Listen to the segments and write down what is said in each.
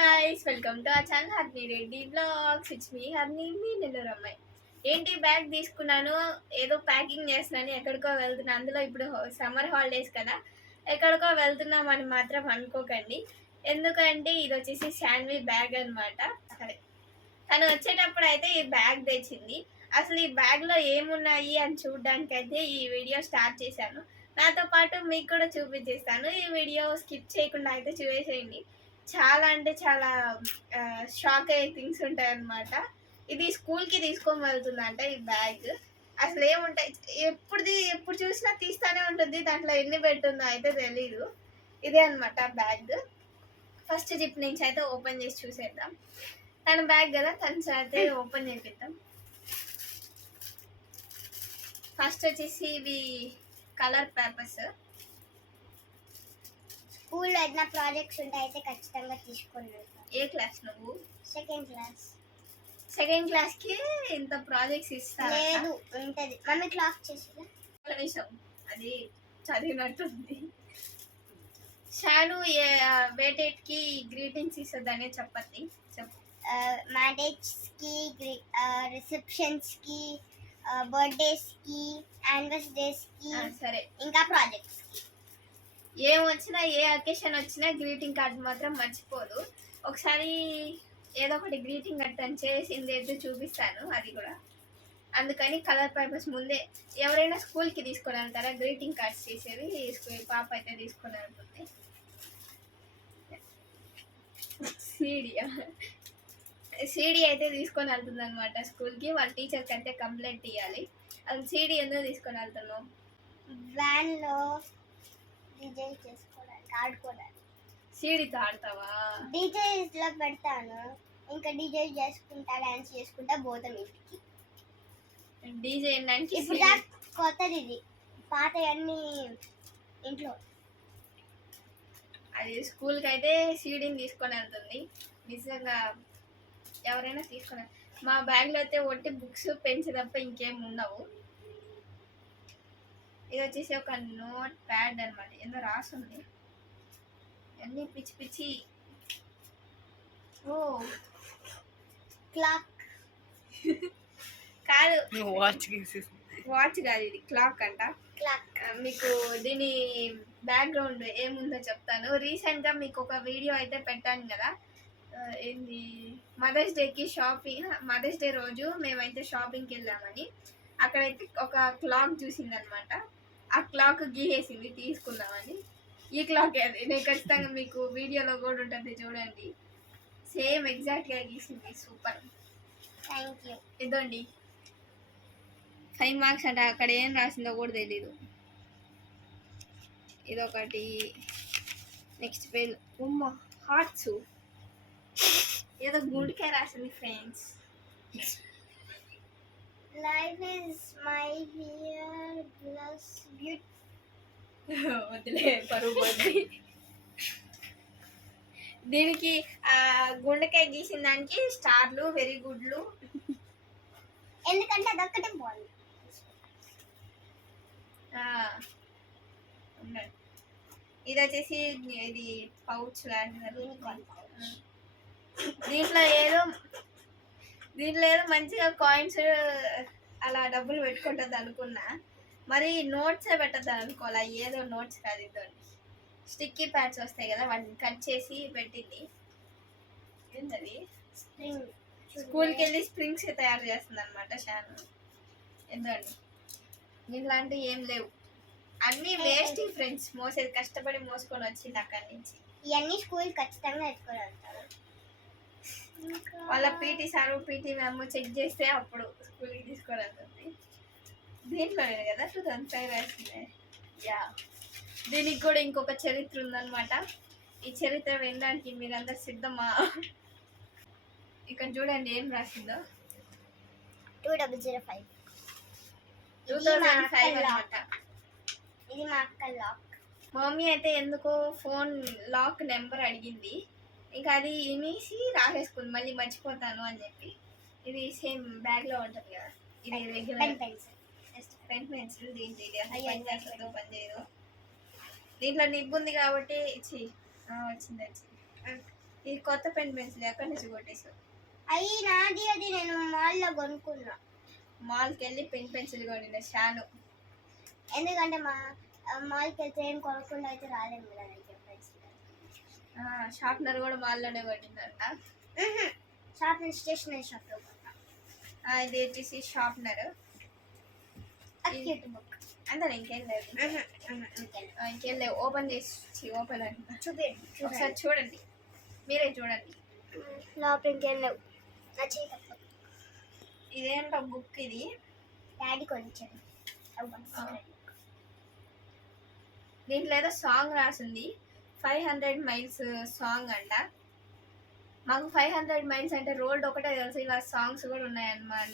guys, welcome to our channel Harni Reddy Vlogs. It's me Harni, మీ నెల్లూరు అమ్మాయి. ఏంటి bag తీసుకున్నాను, ఏదో ప్యాకింగ్ చేస్తున్నాను, ఎక్కడికో వెళ్తున్నా. అందులో ఇప్పుడు సమ్మర్ హాలిడేస్ కదా, ఎక్కడికో వెళ్తున్నామని మాత్రం అనుకోకండి. ఎందుకంటే ఇది వచ్చేసి శాన్వి బ్యాగ్ అనమాట. సరే, తను వచ్చేటప్పుడు అయితే ఈ బ్యాగ్ తెచ్చింది. అసలు ఈ బ్యాగ్లో ఏమున్నాయి అని చూడడానికి అయితే ఈ వీడియో స్టార్ట్ చేశాను. నాతో పాటు మీకు కూడా చూపించేస్తాను. ఈ వీడియో స్కిప్ చేయకుండా అయితే చూసేయండి. చాలా అంటే చాలా షాక్ అయ్యే థింగ్స్ ఉంటాయి అన్నమాట. ఇది స్కూల్కి తీసుకొని వెళ్తుందంట ఈ బ్యాగ్. అసలు ఏముంటాయి, ఎప్పుడు చూసినా తీస్తానే ఉంటుంది. దాంట్లో ఎన్ని పెట్టుందో అయితే తెలీదు. ఇదే అనమాట బ్యాగ్. ఫస్ట్ జిప్ నుంచి అయితే ఓపెన్ చేసి చూసేద్దాం. తన బ్యాగ్ కదా, తన అయితే ఓపెన్ చేపిద్దాం. ఫస్ట్ వచ్చేసి ఇవి కలర్ పేపర్స్. స్కూల్లో ఏదైనా ప్రాజెక్ట్స్ ఉంటే అయితే ఖచ్చితంగా తీసుకొని వెళ్తాం. ఏ క్లాస్ నువ్వు? Second class. సెకండ్ క్లాస్కి ఇంత ప్రాజెక్ట్స్ ఇస్తారు? లేదు, ఉంటుంది. మమ్మీ క్లాస్ చేసేదా కనీసం అది చదివినట్టుంది. షాను వేటేట్కి గ్రీటింగ్స్ ఇస్తుందని చెప్పండి. చెప్పు. మ్యారేజ్కి, రిసెప్షన్స్కి, బర్త్డేస్కి, యానివర్సరీస్కి, సరే, ఇంకా ప్రాజెక్ట్స్కి. ఏం వచ్చినా, ఏ అకేషన్ వచ్చినా గ్రీటింగ్ కార్డు మాత్రం మర్చిపోదు. ఒకసారి ఏదో ఒకటి గ్రీటింగ్ కార్డు తను చేసింది అయితే చూపిస్తాను, అది కూడా. అందుకని కలర్ పేపర్స్ ముందే ఎవరైనా స్కూల్కి తీసుకొని వెళ్తారా గ్రీటింగ్ కార్డ్స్ చేసేది? పాప అయితే తీసుకొని వెళ్తుంది. సీడీ అయితే తీసుకొని వెళ్తుంది అనమాట స్కూల్కి. వాళ్ళ టీచర్కి అయితే కంప్లైంట్ ఇవ్వాలి. అది సీడీ ఎందుకు తీసుకొని వెళ్తున్నావు? వ్యాన్లో డీజే చేసుకోవడానికి, ఆడుకోవడానికి. సీడీతో ఆడతావా? డీజేస్లో పెడతాను, ఇంకా డీజే చేసుకుంటా, డాన్స్ చేసుకుంటా పోతాం ఇంటికి. డీజే ఏంటంటే ఇప్పుడు కొత్తది, ఇది పాత అన్ని ఇంట్లో. అది స్కూల్కి అయితే సీడీని తీసుకొని వెళ్తుంది. నిజంగా ఎవరైనా తీసుకొని, మా బ్యాగ్లో అయితే ఒట్టి బుక్స్, పెన్స్ తప్ప ఇంకేం ఉండవు. ఇది వచ్చేసి ఒక నోట్ ప్యాడ్ అనమాట. ఏదో రాసుంది, అన్నీ పిచ్చి పిచ్చి. ఓ క్లాక్ కాదు, వాచ్ కాదు, ఇది క్లాక్ అంట. క్లాక్. మీకు దీని బ్యాక్గ్రౌండ్ ఏముందో చెప్తాను. రీసెంట్గా మీకు ఒక వీడియో అయితే పెట్టాను కదా, ఏంది మదర్స్ డేకి షాపింగ్. మదర్స్ డే రోజు మేమైతే షాపింగ్కి వెళ్ళామని, అక్కడైతే ఒక క్లాక్ చూసిందనమాట. ఆ క్లాక్ గీసేసింది తీసుకుందామని. ఈ క్లాక్ అది నేను ఖచ్చితంగా మీకు వీడియోలో కూడా ఉంటుంది, చూడండి. సేమ్ ఎగ్జాక్ట్గా గీసింది. Super, thank you. ఇదండి 5 మార్క్స్ అంటే అక్కడ ఏం రాసిందో కూడా తెలీదు. ఇదొకటి. నెక్స్ట్ పేజ్ ఉమ్మ హార్ట్స్, ఏదో గుడికే రాసింది friends. Life is my here plus beauty. వదిలే, పరువు పోద్ది. దీనికి గుండెకాయ గీసిన దానికి స్టార్లు, వెరీ గుడ్లు. ఎందుకంటే అదొక్కటే బాగుంది. ఇది వచ్చేసి ఇది పౌచ్ లాంటిది. దీంట్లో ఏదో మంచిగా కాయిన్స్ అలా డబ్బులు పెట్టుకుంటుంది అనుకున్నా, మరి నోట్సే పెట్టద్దు అనుకోవాలా. ఏదో నోట్స్ కాదు, ఇదండి స్టిక్కీ ప్యాడ్స్ వస్తాయి కదా, వాటిని కట్ చేసి పెట్టింది. ఏంటది? స్ప్రింగ్. స్కూల్కి వెళ్ళి స్ప్రింగ్స్ తయారు చేస్తుంది అనమాట షాను. ఎందుకండి ఇలాంటివి ఏం లేవు, అన్నీ వేస్ట్ ఫ్రెండ్స్. మోసేది కష్టపడి మోసుకొని వచ్చింది అక్కడి నుంచి. ఇవన్నీ స్కూల్ ఖచ్చితంగా ఎత్తుకొని వెళ్తారు. వాళ్ళ PT sir, PT ma'am check చేస్తే అప్పుడు స్కూల్కి తీసుకొని వెళ్తుంది. దీంట్లో కదా 2005 రాసింది. యా, దీనికి కూడా ఇంకొక చరిత్ర ఉందన్నమాట. ఈ చరిత్ర వినడానికి మీరందరు సిద్ధమా? ఇక్కడ చూడండి ఏం రాసిందో. 2005. 2005 అనమాట. ఇది మా అక్క లాక్. మమ్మీ అయితే ఎందుకో ఫోన్ లాక్ నెంబర్ అడిగింది, ఇంకా అది వినేసి రాసేసుకుంది, మళ్ళీ మర్చిపోతాను అని చెప్పి. ఇది సేమ్ బ్యాగ్లో ఉంటుంది కదా, ఇది రెగ్యులర్ పెన్ పెన్సిల్. దీంట్లో ఇది పనిచేస్తుందో పనిచేయదు. దీంట్లో నిబ్బు ఉంది కాబట్టి వచ్చింది. ఇది కొత్త పెన్ పెన్సిల్ ఎక్కడి నుంచి కొట్టేసావు? అయ్యి నాది, అది నేను మాల్లో కొనుక్కున్నా. మాల్కి వెళ్ళి పెన్ పెన్సిల్ కొనిన షాను. ఎందుకంటే మాల్కి వెళ్తే ఏం కొనకుండా అయితే రాలేము కదా అని చెప్పేసి. షార్ప్నర్ కూడా మాల్లోనే కొట్టిందంట. షార్ప్నర్ స్టేషనరీ షాప్లో కొన్నా. ఇది వచ్చేసి షార్ప్నర్. Cute book. అంతా ఇంకేం లేదు. ఇంకేం లేవు. ఓపెన్ చేసి ఓపెన్ అంట చూపించండి ఒకసారి చూడండి, మీరే చూడండి. లోపల ఇంకేం లేవు. నచ్చేటప్పుడు ఇదేంటో బుక్ ఇది. డాడీ కొనిచ్చాడు. దీంట్లో ఏదో సాంగ్ రాసింది, 500 మైల్స్ సాంగ్ అంట. మాకు 500 మైల్స్ అంటే రోడ్ ఒకటే తెలుసు, ఇలా సాంగ్స్ కూడా ఉన్నాయన్నమాట.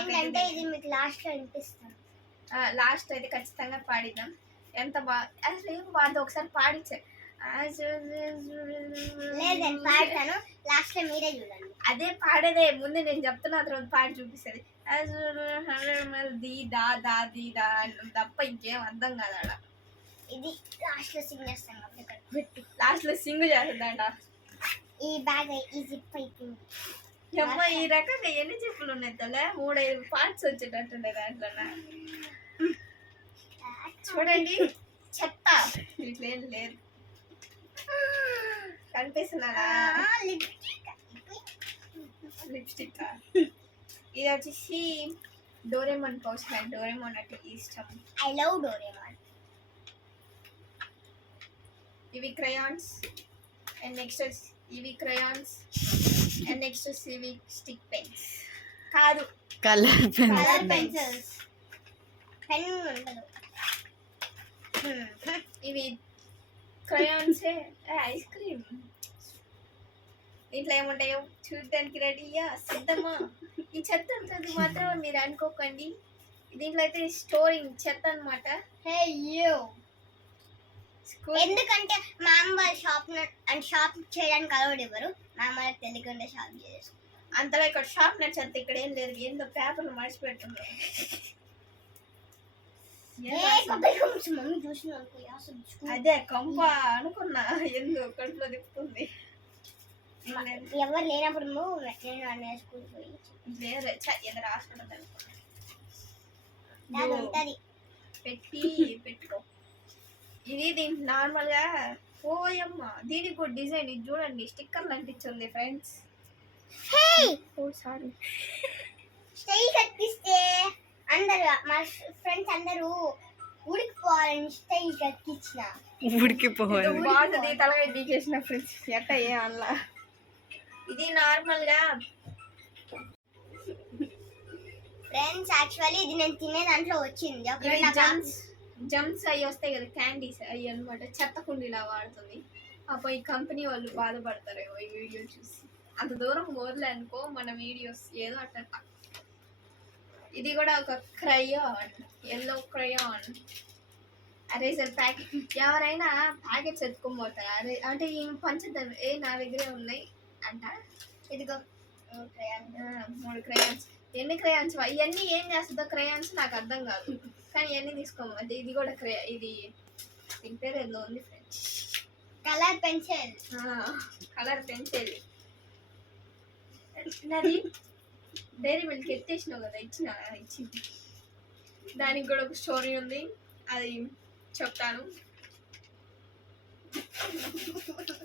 ఏంటంటే ఇది మీకు లాస్ట్లో వినిపిస్తాను. లాస్ట్ అయితే ఖచ్చితంగా పాడిద్దాం. ఎంత అసలు ఏం పాడదు, ఒకసారి పాడిచ్చే. లేదండి పాడతాను, లాస్ట్లో మీరే చూడండి. అదే పాడేదే, ముందు నేను చెప్తున్నా తర్వాత పాడి చూపిస్తుంది. దీ దా దా దీ దా తప్ప ఇంకేం అర్థం కాదు ఆడ. ఇది లాస్ట్లో సింగ్ చేస్తాను. లాస్ట్ లో సింగ్ చేస్తుందంట. ఈ బ్యాగ్ ఈ జిప్ అయిపోయింది. అమ్మ ఈ రకంగా ఎన్ని చెప్పులు ఉన్నాయి తలే, 3-5 పార్ట్స్ వచ్చేటట్టుండే దాంట్లో. చూడండి చెత్త, ఇట్లా ఏం లేదు. కనిపిస్తున్నానా? లిప్స్టిక్. ఇది వచ్చేసి డోరేమోన్ పౌచ్. డోరేమోన్ అంటే ఇష్టం. I love Doraemon. ఇవి క్రయాన్స్ అండ్ నెక్స్ట్ ఇవి క్రయాన్స్ అండ్ నెక్స్ట్ ఇవి స్టిక్ పెన్స్ కాదు, కలర్ కలర్ పెన్సిల్స్. పెన్ ఉండదు. ఇవి క్రయాన్సే. Ice cream. ఇంట్లో ఏముంటాయో చూడడానికి రెడీయా, సిద్ధమా? ఈ చెత్త ఉంటుంది మాత్రం మీరు అనుకోకండి. దీంట్లో అయితే స్టోరింగ్ చెత్త అనమాట. Hey you. ఎందుకంటే మా అమ్మ వాళ్ళ షాప్ చేయడానికి అలవాటు ఇవ్వరు. మా అమ్మ వాళ్ళకి తెలియకుండా షాప్ చేస్తారు. అంతలో ఇక్కడ షాప్ చెత్త ఇక్కడ ఏం లేదు, ఏందో పేపర్లు మర్చిపెట్టుంది. మమ్మీ చూసిన అదే కంప అనుకున్నా, ఎందుకు కడుపులో తిప్పుతుంది. ఎవరు లేనప్పుడు నేను అన్న స్కూల్ పోయి వేరే ఎదురు హాస్పిటల్ అది ఉంటుంది. పెట్టుకో. ఇది దీనికి నార్మల్ గా పోయమ్మ, దీనికి కూడా డిజైన్ ఇది చూడండి, స్టిక్కర్లు అంటించింది ఫ్రెండ్స్. సారీ, స్టైల్ కట్టిస్తే అందరు మా ఫ్రెండ్స్ అందరూ ఉడికిపోవాలని స్టైల్ కట్టించిన. ఉడికిపోవాలి. బాగుంది. తలగా బీకేసిన ఫ్రెండ్స్ ఎట్ట ఏ అలా. ఇది నార్మల్ గా ఫ్రెండ్స్ యాక్చువల్లీ ఇది నేను తినే దాంట్లో వచ్చింది. జమ్స్ అవి వస్తాయి కదా, క్యాండీస్ అవి అనమాట. చెత్త కుండీలా వాడుతుంది. అప్పుడు ఈ కంపెనీ వాళ్ళు బాధపడతారేమో ఈ వీడియో చూసి. అంత దూరం మోర్లే అనుకో మన వీడియోస్ ఏదో అట్ట. ఇది కూడా ఒక క్రయాన్, ఎల్లో క్రయాన్ అరేజర్ ప్యాకెట్. ఎవరైనా ప్యాకెట్స్ ఎత్తుకోబోతారు అదే అంటే ఈ పంచదార నా దగ్గరే ఉన్నాయి అంట. ఇదిగో 3 క్రయాన్స్. ఎన్ని క్రయాన్స్ ఇవన్నీ ఏం చేస్తుందో క్రయాన్స్ నాకు అర్థం కాదు, కానీ ఇవన్నీ తీసుకోమంటే. ఇది కూడా ఇది దీని పేరు ఏదో ఉంది friends, colour pencil. Colour pencil. నాది డైరీ మిల్క్ ఎత్తేసినావు కదా, ఇచ్చింది. దానికి కూడా ఒక స్టోరీ ఉంది, అది చెప్తాను.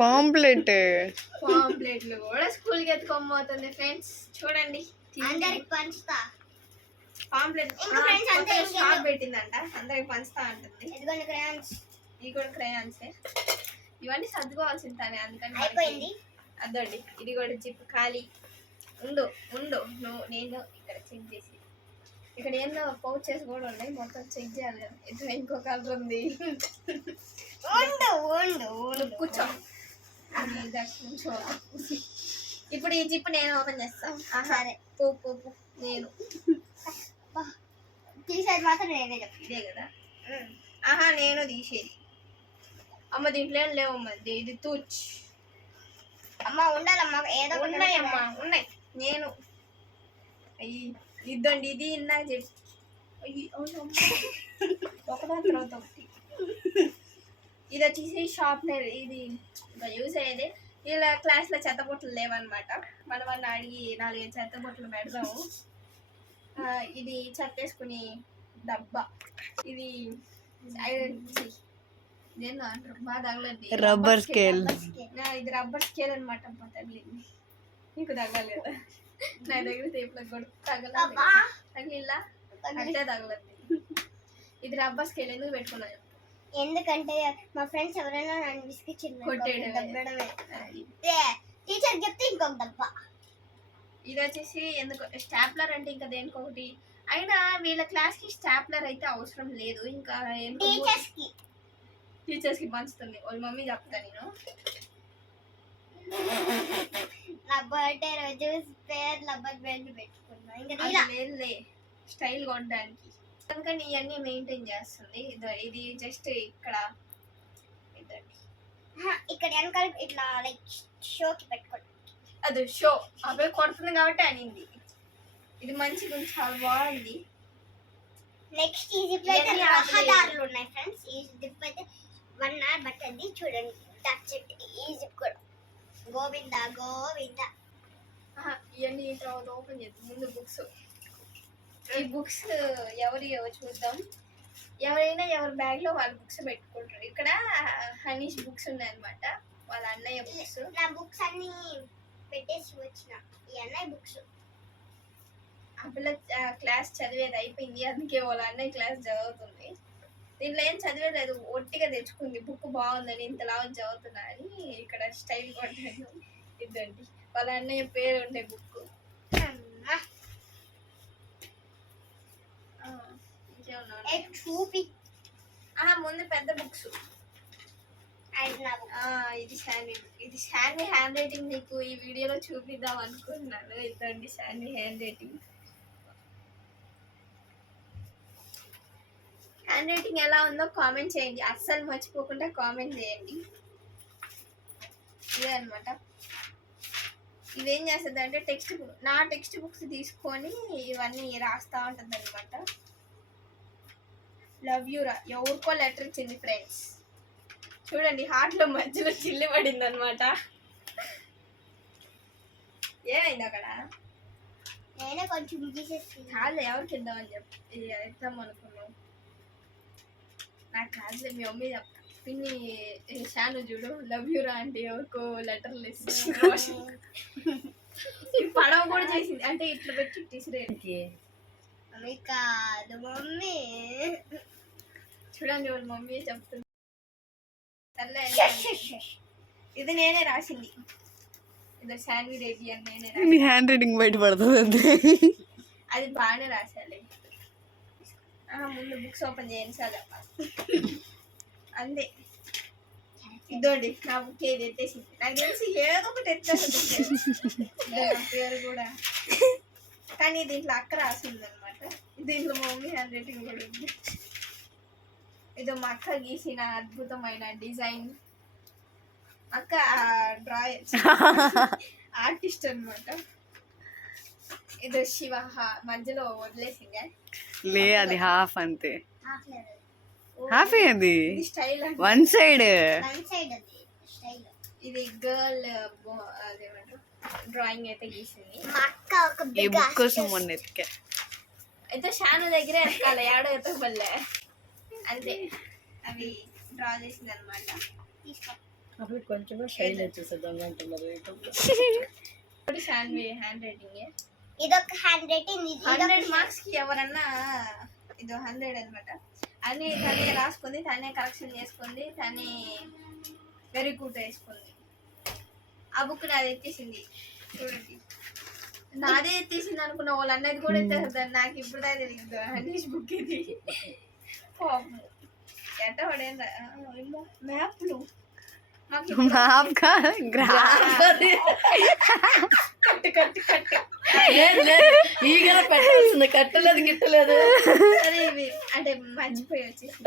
పాంప్లెట్లు కూడా స్కూల్కి ఎత్తుకోబోతుంది ఫ్రెండ్స్. చూడండి అందరికి పంచుతా. పాంప్లెట్ షాప్ పెట్టిందంట, అందరికి పంచుతా అంటుంది. ఇదిగోండి క్రయాన్స్. ఇవి కూడా క్రయాన్సే. ఇవన్నీ సర్దుకోవాల్సింది తానే, అందుకని అయిపోయింది. అదండి ఇది కూడా జిప్ ఖాళీ. ఉండు నేను ఇక్కడ చెక్ చేసి, ఇక్కడ ఏందో పౌచెస్ కూడా ఉన్నాయి, మొత్తం చెక్ చేయాలి కదా. ఇట్లా ఇంకో కలర్ ఉంది. కూర్చో. ఇప్పుడు ఈ జిప్ నేను ఓపెన్ చేస్తాను. సరే పో నేను తీసేది మాత్రం నేనే చెప్తాను. ఇదే కదా. నేను తీసేది. అమ్మ దీంట్లో ఏం లేవమ్మ, ఇది తూచ్. అమ్మ ఉండాలమ్మా, ఏదో ఉన్నాయమ్మా, ఉన్నాయి. నేను ఇద్దండి, ఇది ఇందాక చెప్పి ఒకదాని తర్వాత ఒకటి. ఇది వచ్చేసి షార్ప్నర్. ఇది ఇంకా యూజ్ అయ్యేది. ఇలా క్లాస్లో చెత్తబొట్లు లేవన్నమాట. మనం అన్న అడిగి 4-5 చెత్తబొట్లు పెడదాము. ఇది చెత్తేసుకుని డబ్బా, ఇది దేన్నో అంటారు బాగా తగలద్ది, రబ్బర్ స్కేల్. ఇది రబ్బర్ స్కేల్ అనమాట. తగిలింది, నీకు తగలలేదు. నా దగ్గర టేపులకు కూడా తగిలిలా అంటే తగలద్ది. ఇది రబ్బర్ స్కేల్ ఎందుకు పెట్టుకున్నాను? ఎందుకంటే మా ఫ్రెండ్స్ ఎవరైనా నన్ను విసిగించింది కొట్టేయడమే. టీచర్ చెప్తే ఇంకొక డబ్బా. ఇది వచ్చేసి ఎందుకు స్టాప్లర్ అంటే ఇంకా దేనికొకటి. అయినా వీళ్ళ క్లాస్ కి స్టాప్లర్ అయితే అవసరం లేదు, ఇంకా టీచర్స్ కి పంచుతుంది వాళ్ళ మమ్మీ చెప్తా. నేను నా బర్త్డే రోజు స్పేర్ రబ్బర్ బ్యాండ్ పెట్టుకున్నా. ఇంకా లేదులే స్టైల్ కొట్టడానికి, అందుకని ఇవన్నీ మెయింటైన్ చేస్తుంది. ఇది జస్ట్ ఇక్కడ ఇక్కడ వెనకాల ఇట్లా లైక్ షోకి పెట్టుకోండి. అది షో అబ్బాయి కొడుతుంది కాబట్టి అనింది. ఇది మంచిగా చాలా బాగుంది. నెక్స్ట్ ఈ జిప్ అయితే రహదారులు ఉన్నాయి ఫ్రెండ్స్. ఈ జిప్ అయితే 1 hour పట్టింది చూడండి. టచ్ ఈ జిప్ కూడా గోవింద గోవింద. ఇవన్నీ తర్వాత ఓపెన్ చేద్దాం. ముందు బుక్స్, ఈ బుక్స్ ఎవరు చూద్దాం. ఎవరైనా ఎవరి బ్యాగ్ లో వాళ్ళ బుక్స్ పెట్టుకుంటారు. ఇక్కడ హనీష్ బుక్స్ ఉన్నాయన్నమాట, వాళ్ళ అన్నయ్య బుక్స్. నా బుక్స్ అన్ని పెట్టేసి వచ్చిన ఈ అన్నయ్య బుక్స్. ఆ పిల్ల క్లాస్ చదివేది అయిపోయింది, అందుకే వాళ్ళ అన్నయ్య క్లాస్ చదువుతుంది. దీంట్లో ఏం చదివేలేదు, ఒట్టిగా తెచ్చుకుంది. బుక్ బాగుందని ఇంతలా చదువుతున్నా అని ఇక్కడ స్టైల్ కొట్టాను. ఇద్దండి వాళ్ళ అన్నయ్య పేరు ఉండే బుక్. చూపి ముందు పెద్ద బుక్స్. ఇది శాన్వి హ్యాండ్ రైటింగ్. నీకు ఈ వీడియోలో చూపిద్దాం అనుకుంటున్నాను. ఇదండి Shanvi hand writing. Hand writing ఎలా ఉందో కామెంట్ చేయండి, అస్సలు మర్చిపోకుండా కామెంట్ చేయండి. ఇదే అనమాట. ఇదేం చేస్తుంది అంటే నా టెక్స్ట్ బుక్స్ తీసుకొని ఇవన్నీ రాస్తా ఉంటుంది అనమాట. లవ్ యూ రా ఎవరికో లెటర్ ఇచ్చింది ఫ్రెండ్స్. చూడండి హార్ట్ లో మధ్యలో చిల్లి పడింది అనమాట. ఏమైంది అక్కడ? నేనే కొంచెం కాదు ఎవరికి ఇద్దామని చెప్పి ఇద్దాం అనుకున్నాం. నాకు కాదులే, మీ మమ్మీ చెప్తా. పిన్ని షాను చూడు లవ్ యూ రా అంటే ఎవరికో లెటర్లు ఇస్తుంది. పడవ కూడా చేసింది, అంటే ఇట్లా పెట్టి తీసిరేకి కాదు మమ్మీ. చూడండి వాళ్ళ మమ్మీ చెప్తుంది. ఇది నేనే రాసింది, ఇది శాన్వి రెడ్డి అని నేనే రాసింది. నీ హ్యాండ్ రైటింగ్ బయట పడుతుంది అంతే. అది బాగానే రాశాలి. ముందు బుక్స్ ఓపెన్ చేయండి సార్ అంతే. ఇదోండి నా బుక్ ఏది ఎత్తేసింది. నాకు తెలిసి ఏదో ఒకటి ఎత్తేసింది పేరు కూడా, కానీ దీంట్లో అక్క రాసింది అనమాట. దీంట్లో మా మమ్మీ హ్యాండ్ రైటింగ్ కూడా ఉంది. ఇదో మా అక్క గీసిన అద్భుతమైన డిజైన్. అక్క ఆర్టిస్ట్ అనమాట. ఇదో శివ మధ్యలో వదిలేసింది. లే అది హాఫ్ అంతే. హాఫ్ అది స్టైల్ వన్ సైడ్. ఇది గర్ల్ అదేమంటారు డ్రాయింగ్ అయితే గీసింది. ఈ బుక్ కోసం మొన్న ఎత్తికా. అయితే షాను దగ్గరే ఎత్తుకాలి, ఏడో ఎత్తకబల్లే అంతే. అవి డ్రా చేసింది అనమాట. కొంచెం షైన్ వచ్చేసేద్దాం. Shanvi handwriting. ఇదొక హ్యాండ్ రైటింగ్. 100 మార్క్స్ కి ఎవరన్నా ఇదో 100 అనమాట. అన్ని తనే రాసుకుంది, తనే కరెక్షన్ చేసుకుంది, తనే వెరీ గుడ్ వేసుకుంది. ఆ బుక్ నాది ఎత్తేసింది చూడండి. నాదే ఎత్తేసింది అనుకున్న వాళ్ళు అన్నది కూడా ఎత్తేస్తుంది. నాకు ఇప్పుడు దా తెలియదు హనీష్ బుక్ ఇది. ఎట్ట పడేందా మ్యాప్లు కట్టు కట్టు కట్టు ఈగల పెట్టాల్సింది, కట్టలేదు గిట్టలేదు. అదే ఇవి అంటే మర్చిపోయి వచ్చేసి